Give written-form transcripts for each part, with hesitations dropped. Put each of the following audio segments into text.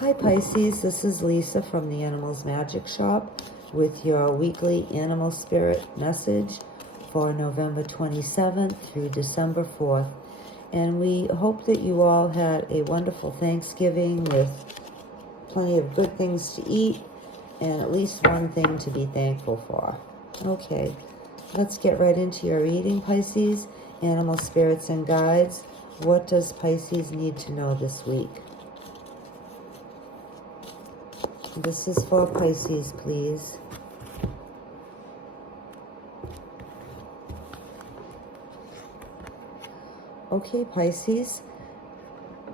Hi Pisces, this is Lisa from the Animals Magic Shop with your weekly animal spirit message for November 27th through December 4th. And we hope that you all had a wonderful Thanksgiving with plenty of good things to eat and at least one thing to be thankful for. Okay, let's get right into your reading, Pisces. Animal spirits and guides, what does Pisces need to know this week? This is for Pisces, please. Okay, Pisces.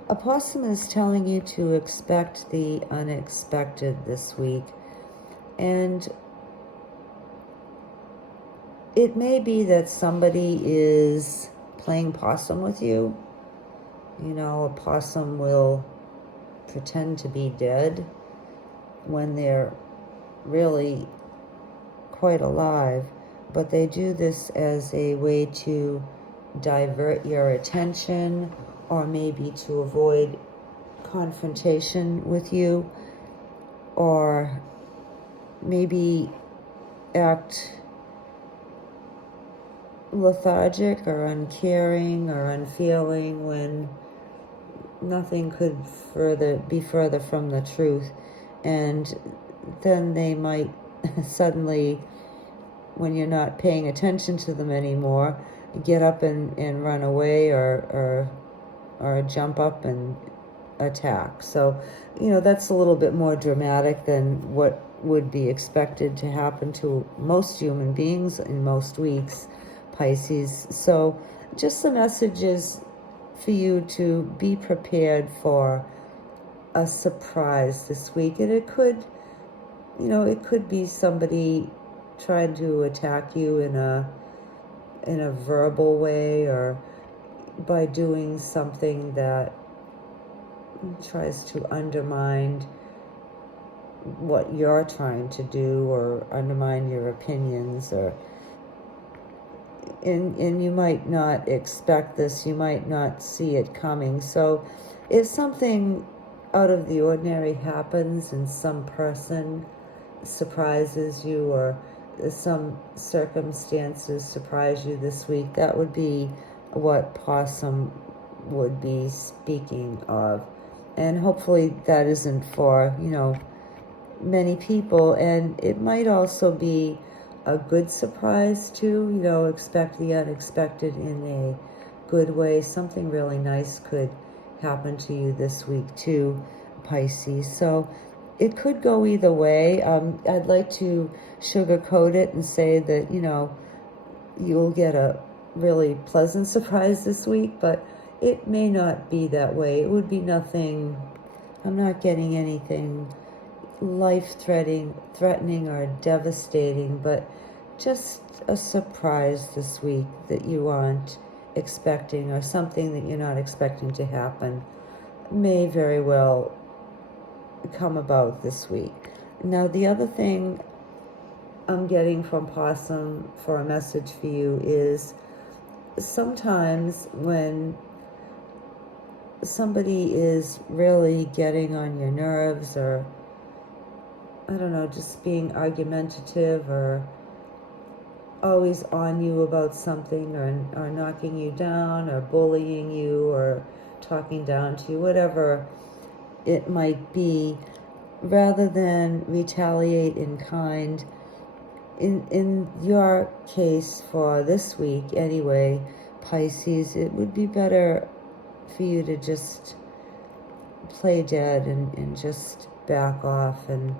A possum is telling you to expect the unexpected this week. And it may be that somebody is playing possum with you. You know, a possum will pretend to be dead when they're really quite alive, but they do this as a way to divert your attention or maybe to avoid confrontation with you, or maybe act lethargic or uncaring or unfeeling when nothing could be further from the truth. And then they might suddenly, when you're not paying attention to them anymore, get up and run away or jump up and attack. So, you know, that's a little bit more dramatic than what would be expected to happen to most human beings in most weeks, Pisces. So just the message is for you to be prepared for a surprise this week. And it could, you know, it could be somebody trying to attack you in a verbal way, or by doing something that tries to undermine what you're trying to do or undermine your opinions, or and you might not expect this, you might not see it coming. So if something out of the ordinary happens and some person surprises you, or some circumstances surprise you this week, that would be what possum would be speaking of. And hopefully that isn't for, you know, many people. And it might also be a good surprise too, you know, expect the unexpected in a good way. Something really nice could happen to you this week too, Pisces. So it could go either way. I'd like to sugarcoat it and say that, you know, you'll get a really pleasant surprise this week, but it may not be that way. It would be nothing, I'm not getting anything life-threatening or devastating, but just a surprise this week that you aren't expecting, or something that you're not expecting to happen may very well come about this week. Now, the other thing I'm getting from possum for a message for you is sometimes when somebody is really getting on your nerves, or I don't know, just being argumentative or always on you about something, or knocking you down or bullying you or talking down to you, whatever it might be, rather than retaliate in kind, in your case for this week anyway, Pisces, it would be better for you to just play dead and just back off and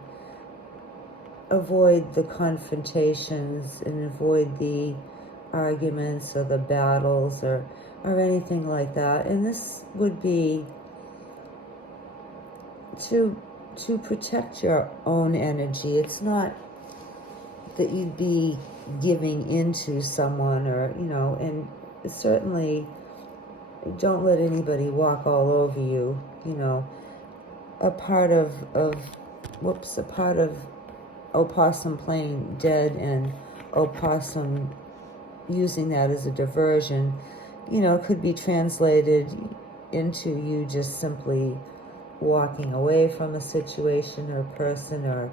avoid the confrontations and avoid the arguments or the battles or anything like that. And this would be to protect your own energy. It's not that you'd be giving into someone, or, you know, and certainly don't let anybody walk all over you. You know, a part of opossum playing dead and opossum using that as a diversion, you know, could be translated into you just simply walking away from a situation or person, or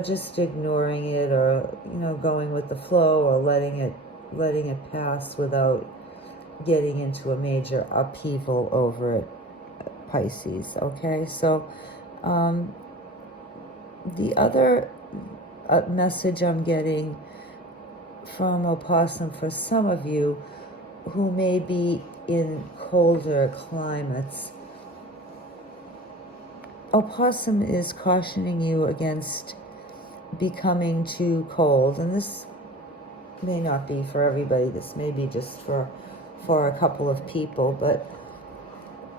just ignoring it, or going with the flow, or letting it pass without getting into a major upheaval over it, Pisces. Okay, so the other message I'm getting from Opossum for some of you who may be in colder climates, Opossum is cautioning you against becoming too cold. And this may not be for everybody. This may be just for a couple of people. But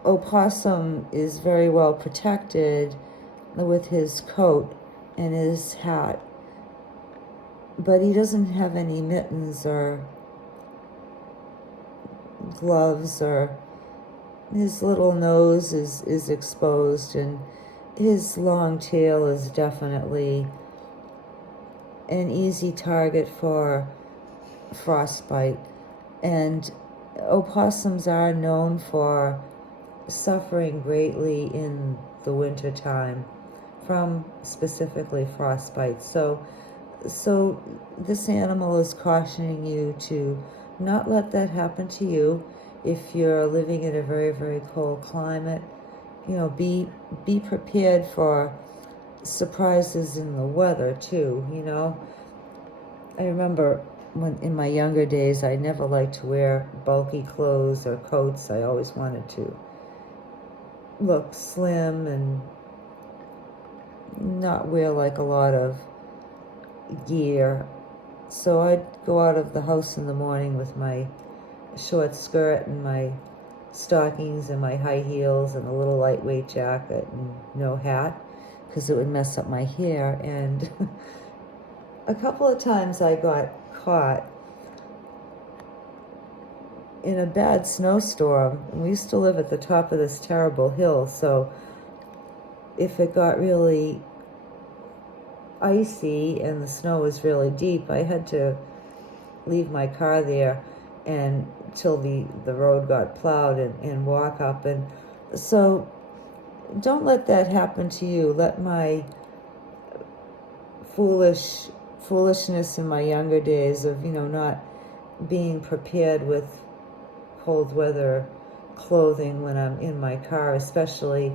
Opossum is very well protected with his coat and his hat, but he doesn't have any mittens or gloves, or his little nose is exposed, and his long tail is definitely an easy target for frostbite. And opossums are known for suffering greatly in the winter time from specifically frostbite. So this animal is cautioning you to not let that happen to you. If you're living in a very, very cold climate, be prepared for surprises in the weather too. I remember when in my younger days, I never liked to wear bulky clothes or coats. I always wanted to look slim and not wear like a lot of gear. So I'd go out of the house in the morning with my short skirt and my stockings and my high heels and a little lightweight jacket and no hat, because it would mess up my hair. And a couple of times I got caught in a bad snowstorm. We used to live at the top of this terrible hill, so if it got really icy and the snow was really deep, I had to leave my car there and till the road got plowed and walk up. And so don't let that happen to you. Let my foolishness in my younger days of not being prepared with cold weather clothing when I'm in my car, especially,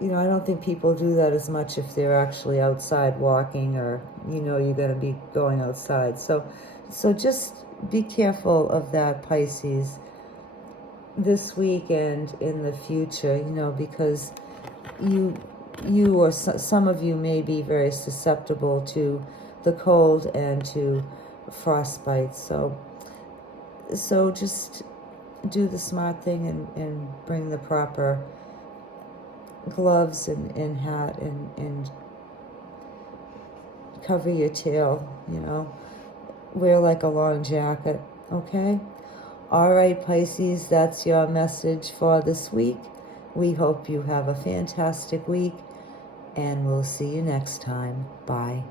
I don't think people do that as much if they're actually outside walking, or you're going to be going outside. So just be careful of that, Pisces, this week and in the future, because you or some of you may be very susceptible to the cold and to frostbite. So just do the smart thing and bring the proper gloves and hat and cover your tail, wear like a long jacket. Okay? All right, Pisces, that's your message for this week. We hope you have a fantastic week, and we'll see you next time. Bye.